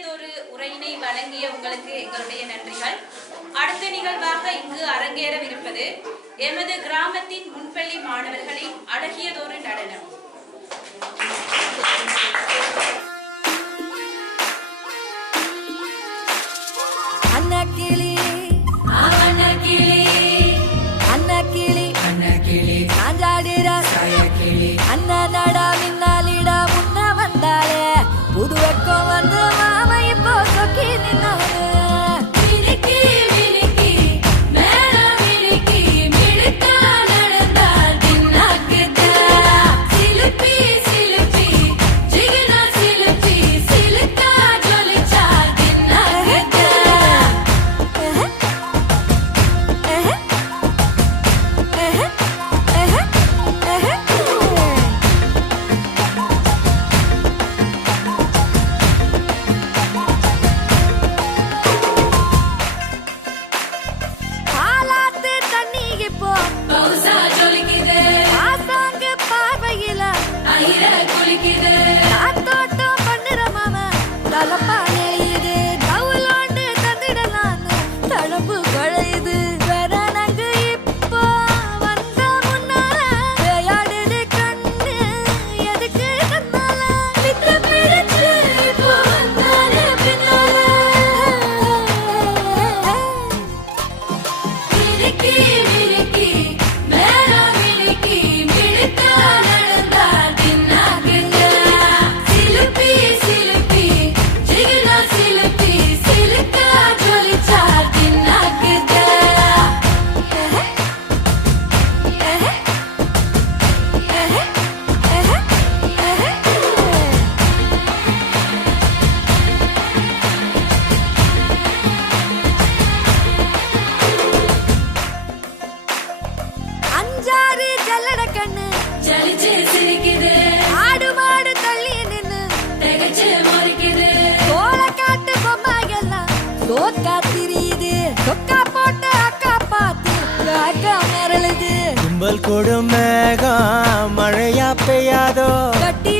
அழகியதொரு உரையினை வழங்கிய உங்களுக்கு எங்களுடைய நன்றிகள். அடுத்த நிகழ்வாக இங்கு அரங்கேறவிருப்பது எமது கிராமத்தின் முன்பள்ளி மாணவர்களின் அழகியதொரு நடனம். அன்னக்கிளி சாஞ்சாடிரா சாயக்கிளி அண்ணனடா மின்னாலிடா முன்ன வந்தாளே புது வெக்கம் வந்து மாமா இப்போ சொக்கி நின்னாலே கும்பல் கொடும் மேகம் மழையா பெய்யாதோ கட்டி